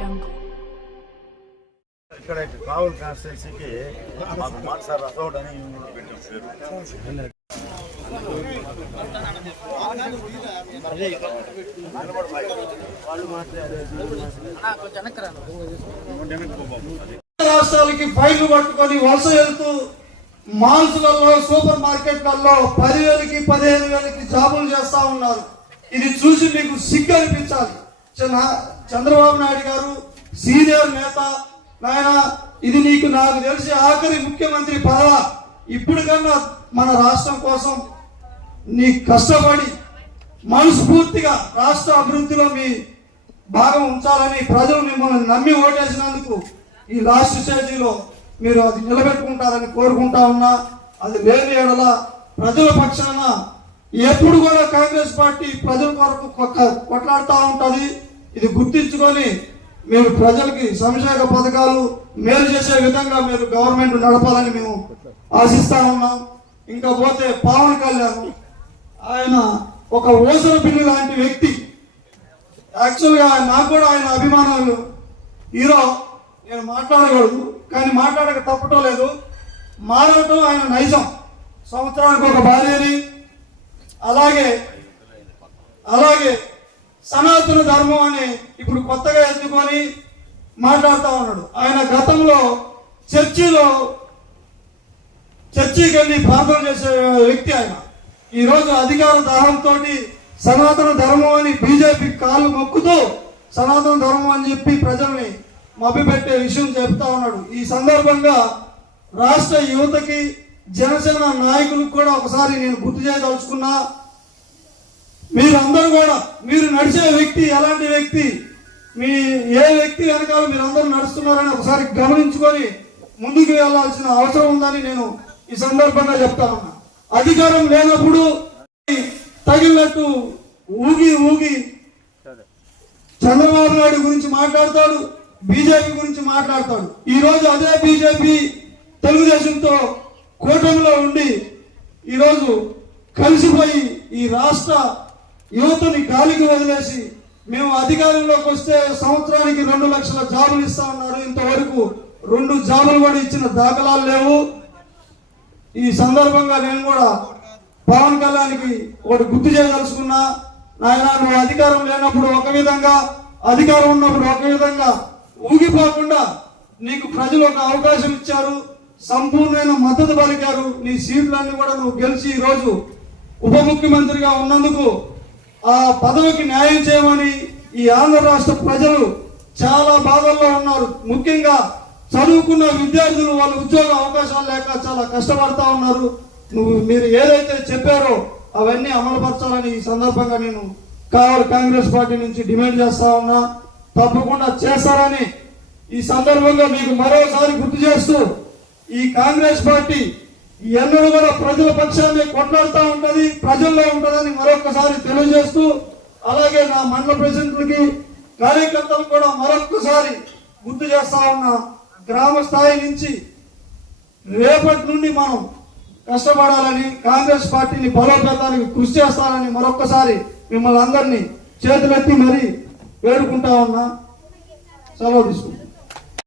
అని రాష్ట్రాలకి ఫైల్ పట్టుకొని వలస వెళ్తూ మాన్సులలో సూపర్ మార్కెట్లలో పదివేలకి పదిహేను వేలకి జాబులు చేస్తా ఉన్నారు. ఇది చూసి మీకు సిగ్గు అనిపించాలి. చంద్రబాబు నాయుడు గారు సీనియర్ నేత. నాయన ఇది నీకు నాకు తెలిసి ఆఖరి ముఖ్యమంత్రి పదవ? ఇప్పుడు కన్నా మన రాష్ట్రం కోసం నీ కష్టపడి మనస్ఫూర్తిగా రాష్ట్ర అభివృద్ధిలో మీ భాగం ఉంచాలని ప్రజలు మిమ్మల్ని నమ్మి ఓటేసినందుకు ఈ లాస్ట్ స్టేజీలో మీరు అది నిలబెట్టుకుంటారని కోరుకుంటా ఉన్నా. అది లేని ఎడల ప్రజల పక్షాన ఎప్పుడు కూడా కాంగ్రెస్ పార్టీ ప్రజల కొరకు కొట్లాడుతూ ఉంటుంది. ఇది గుర్తించుకొని మీరు ప్రజలకి సంక్షేమ పథకాలు మేలు చేసే విధంగా మీరు గవర్నమెంట్ నడపాలని మేము ఆశిస్తా ఉన్నాం. ఇంకా పోతే పవన్ కళ్యాణ్ ఆయన ఒక ఓసర పిల్లి లాంటి వ్యక్తి. యాక్చువల్గా నాకు కూడా ఆయన అభిమానాలు హీరో. నేను మాట్లాడకూడదు కానీ మాట్లాడక తప్పటం లేదు. మారటం ఆయన నైజం. సంవత్సరానికి ఒక భార్యని అలాగే అలాగే సనాతన ధర్మం అని ఇప్పుడు కొత్తగా ఎత్తుకొని మాట్లాడుతూ ఉన్నాడు. ఆయన గతంలో చర్చిలో చర్చికి వెళ్ళి ప్రార్థన చేసే వ్యక్తి ఆయన. ఈ రోజు అధికార దాహంతో సనాతన ధర్మం అని బీజేపీ కాళ్ళు మొక్కుతూ సనాతన ధర్మం అని చెప్పి ప్రజల్ని మభ్యపెట్టే విషయం చెప్తా ఉన్నాడు. ఈ సందర్భంగా రాష్ట్ర యువతకి జనసేన నాయకులకు కూడా ఒకసారి నేను గుర్తు చేయదలుచుకున్నా. మీరందరూ కూడా మీరు నడిచే వ్యక్తి ఎలాంటి వ్యక్తి మీ ఏ వ్యక్తి వెనకాల మీరందరూ నడుస్తున్నారని ఒకసారి గమనించుకొని ముందుకు వెళ్ళాల్సిన అవసరం ఉందని నేను ఈ సందర్భంగా చెప్తానన్నా. అధికారం లేనప్పుడు తగిలినట్టు ఊగి ఊగి చంద్రబాబు నాయుడు గురించి మాట్లాడతాడు బీజేపీ గురించి మాట్లాడతాడు. ఈ రోజు అదే బీజేపీ తెలుగుదేశంతో కూటమిలో ఉండి ఈరోజు కలిసిపోయి ఈ రాష్ట్ర యువతని గాలికి వదిలేసి మేము అధికారంలోకి వస్తే సంవత్సరానికి రెండు లక్షల జాబులు ఇస్తా ఉన్నారు. ఇంతవరకు రెండు జాబులు కూడా ఇచ్చిన దాఖలాలు లేవు. ఈ సందర్భంగా నేను కూడా పవన్ కళ్యాణ్కి ఒకటి గుర్తు చేయదలుచుకున్నా. నాయన నువ్వు అధికారం లేనప్పుడు ఒక విధంగా అధికారం ఉన్నప్పుడు ఒక విధంగా ఊగిపోకుండా నీకు ప్రజలు ఒక అవకాశం ఇచ్చారు. సంపూర్ణమైన మద్దతు పలికారు. నీ సీట్లన్నీ కూడా నువ్వు గెలిచి ఈరోజు ఉప ముఖ్యమంత్రిగా ఉన్నందుకు ఆ పదవికి న్యాయం చేయమని ఈ ఆంధ్ర రాష్ట్ర ప్రజలు చాలా బాధల్లో ఉన్నారు. ముఖ్యంగా చదువుకున్న విద్యార్థులు వాళ్ళ ఉద్యోగ అవకాశాలు లేక చాలా కష్టపడతా ఉన్నారు. నువ్వు మీరు ఏదైతే చెప్పారో అవన్నీ అమలుపరచాలని ఈ సందర్భంగా నేను కావాలి కాంగ్రెస్ పార్టీ నుంచి డిమాండ్ చేస్తా ఉన్నా. తప్పకుండా చేస్తారని ఈ సందర్భంగా మీకు మరోసారి గుర్తు చేస్తూ ఈ కాంగ్రెస్ పార్టీ ఈ ఎన్నడూ కూడా ప్రజల పక్షాన్ని కొట్లాడుతూ ఉంటుంది ప్రజల్లో ఉంటుందని మరొకసారి తెలియజేస్తూ అలాగే నా మండల ప్రెసిడెంట్లకి కార్యకర్తలు కూడా మరొకసారి గుర్తు చేస్తా ఉన్నా గ్రామ స్థాయి నుంచి రేపటి నుండి మనం కష్టపడాలని కాంగ్రెస్ పార్టీని బలోపేతానికి కృషి చేస్తానని మరొక్కసారి మిమ్మల్ని అందరినీ చేతులెత్తి మరీ వేడుకుంటా ఉన్నా. సెలవు తీసుకుంటాం